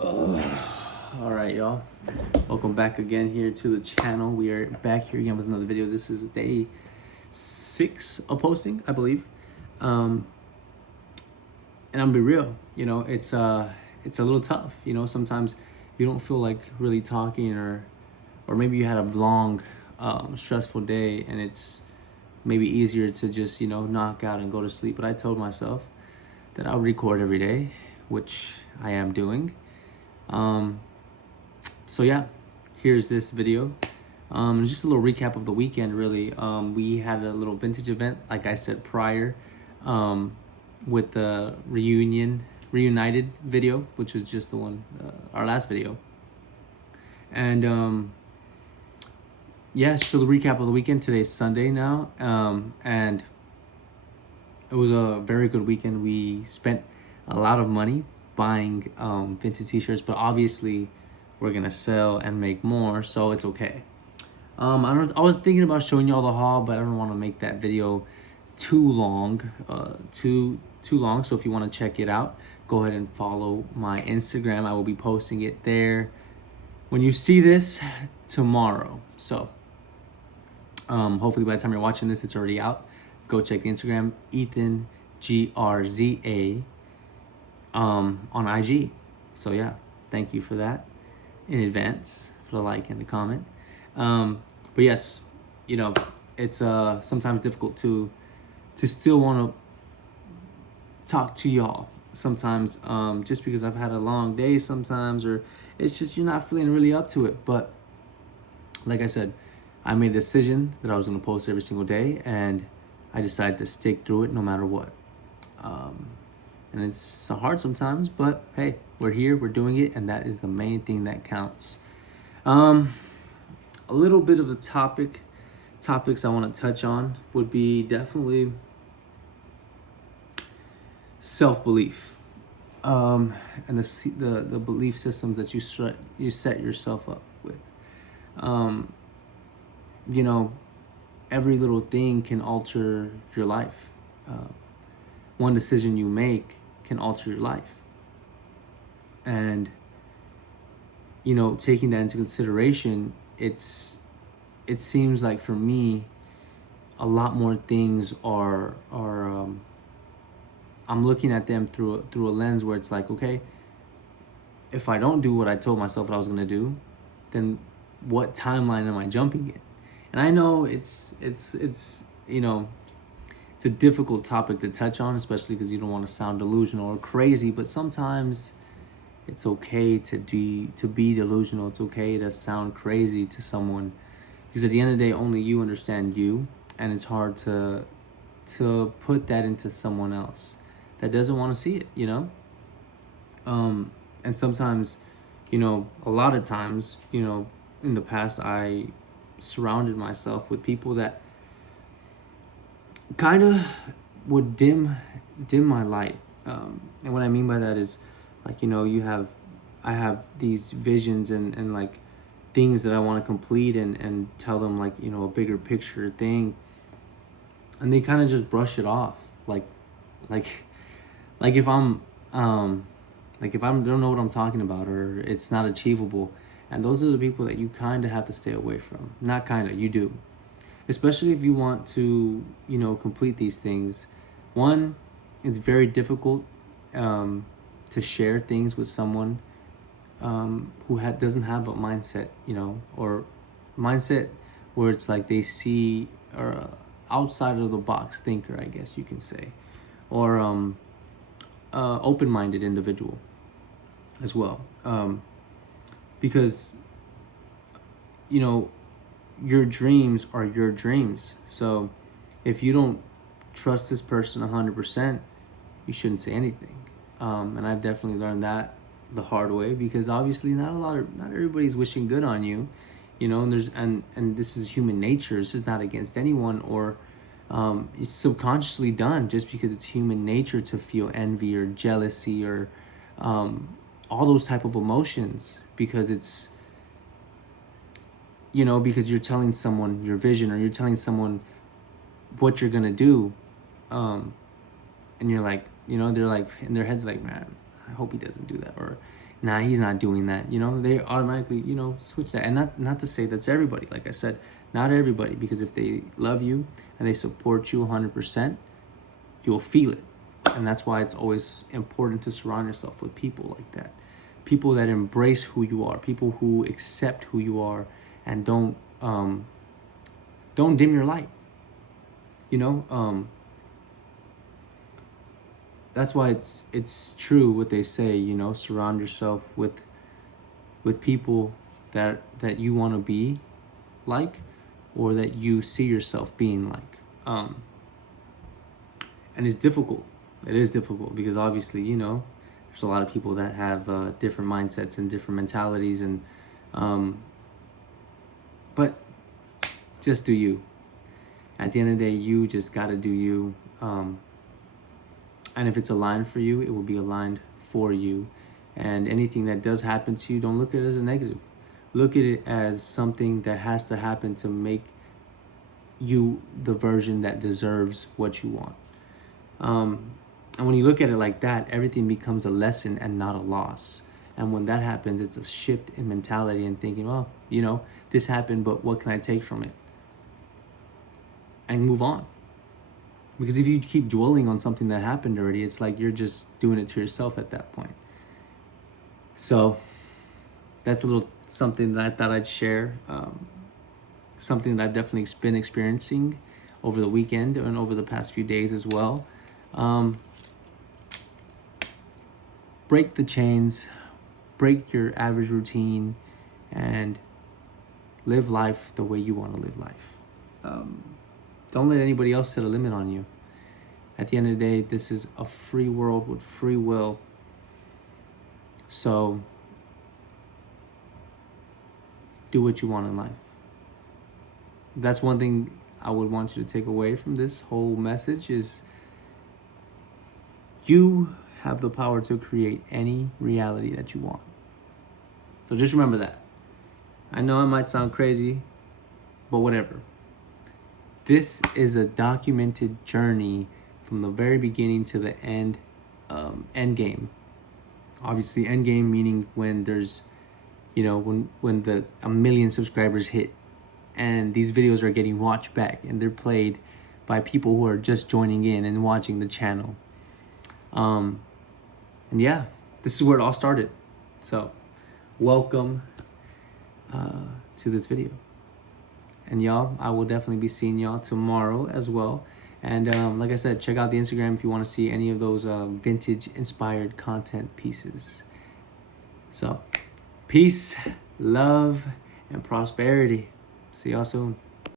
All right, y'all. Welcome back again here to the channel. We are back here again with another video. This is day 6 of posting, I believe. And I'm be real, it's a little tough. Sometimes you don't feel like really talking, or maybe you had a long, stressful day, and it's maybe easier to just knock out and go to sleep. But I told myself that I'll record every day, which I am doing. So yeah, here's this video. Just a little recap of the weekend, really. We had a little vintage event, like I said prior, with the reunited video, which was just the one, our last video. And yeah, so the recap of the weekend. Today's Sunday now, and it was a very good weekend. We spent a lot of money buying vintage t-shirts, but obviously we're gonna sell and make more, so it's okay. I was thinking about showing y'all the haul, but I don't want to make that video too long, too long. So if you want to check it out, go ahead and follow my Instagram. I will be posting it there when you see this tomorrow. So hopefully by the time you're watching this, it's already out. Go check the Instagram, Ethan GRZA, on IG. So yeah, thank you for that in advance, for the like and the comment. But yes, it's sometimes difficult to still want to talk to y'all sometimes, just because I've had a long day sometimes, or it's just you're not feeling really up to it. But like I said, I made a decision that I was going to post every single day, and I decided to stick through it no matter what. And it's hard sometimes, but hey, we're here, we're doing it, and that is the main thing that counts. A little bit of the topics I want to touch on would be definitely self-belief, and the belief systems that you set yourself up with. Every little thing can alter your life. One decision you make can alter your life. And, taking that into consideration, it seems like for me, a lot more things are I'm looking at them through a lens where it's like, okay, if I don't do what I told myself I was going to do, then what timeline am I jumping in? And I know it's a difficult topic to touch on, especially because you don't want to sound delusional or crazy, but sometimes it's okay to be delusional. It's okay to sound crazy to someone, because at the end of the day, only you understand you, and it's hard to put that into someone else that doesn't want to see it, and sometimes, a lot of times, in the past, I surrounded myself with people that kind of would dim my light. And what I mean by that is, like, I have these visions and like things that I want to complete, and tell them, like, a bigger picture thing, and they kind of just brush it off, like if I'm if I don't know what I'm talking about, or it's not achievable. And those are the people that you kind of have to stay away from. Not kind of, you do. Especially if you want to, complete these things. One, it's very difficult to share things with someone who doesn't have a mindset, or mindset where it's like they see, or outside of the box thinker, I guess you can say, or open-minded individual as well. Because, your dreams are your dreams. So if you don't trust this person 100%, you shouldn't say anything. And I've definitely learned that the hard way, because obviously not everybody's wishing good on you, and this is human nature. This is not against anyone, or it's subconsciously done just because it's human nature to feel envy or jealousy, or all those type of emotions, because it's, because you're telling someone your vision, or you're telling someone what you're gonna do, and you're like, they're like, in their head, like, man, I hope he doesn't do that, or nah, he's not doing that. They automatically, switch that. And not to say that's everybody. Like I said, not everybody, because if they love you and they support you 100%, you'll feel it. And that's why it's always important to surround yourself with people like that. People that embrace who you are, people who accept who you are, and don't dim your light. That's why it's true what they say, surround yourself with people that you want to be like, or that you see yourself being like. And it's difficult. It is difficult because obviously, there's a lot of people that have different mindsets and different mentalities, and but just do you. At the end of the day, you just got to do you. And if it's aligned for you, it will be aligned for you. And anything that does happen to you, don't look at it as a negative. Look at it as something that has to happen to make you the version that deserves what you want. And when you look at it like that, everything becomes a lesson and not a loss. And when that happens, it's a shift in mentality and thinking, well, this happened, but what can I take from it? And move on. Because if you keep dwelling on something that happened already, it's like you're just doing it to yourself at that point. So that's a little something that I thought I'd share. Something that I've definitely been experiencing over the weekend and over the past few days as well. Break the chains, break your average routine, and live life the way you want to live life. Don't let anybody else set a limit on you. At the end of the day, this is a free world with free will. So do what you want in life. That's one thing I would want you to take away from this whole message is you have the power to create any reality that you want. So just remember that. I know it might sound crazy, but whatever. This is a documented journey from the very beginning to the end game. Obviously, end game meaning when there's, when the 1 million subscribers hit, and these videos are getting watched back, and they're played by people who are just joining in and watching the channel. And yeah, this is where it all started. So, welcome to this video. And y'all, I will definitely be seeing y'all tomorrow as well. And like I said, check out the Instagram if you want to see any of those vintage inspired content pieces. So, peace, love, and prosperity. See y'all soon.